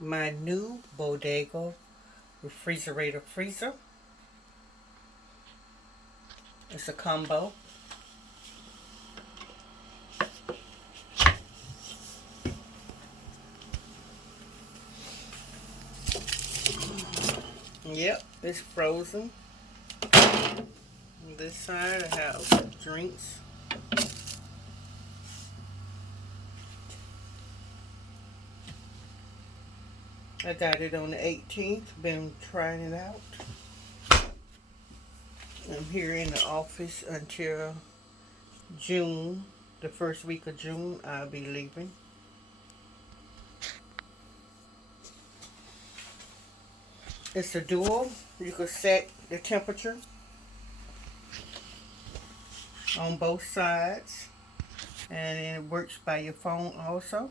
my new Bodega refrigerator freezer. It's a combo. Yep, it's frozen. On this side I have drinks. I got it on the 18th. Been trying it out. I'm here in the office until June. The first week of June, I'll be leaving. It's a dual. You can set the temperature on both sides, and it works by your phone also.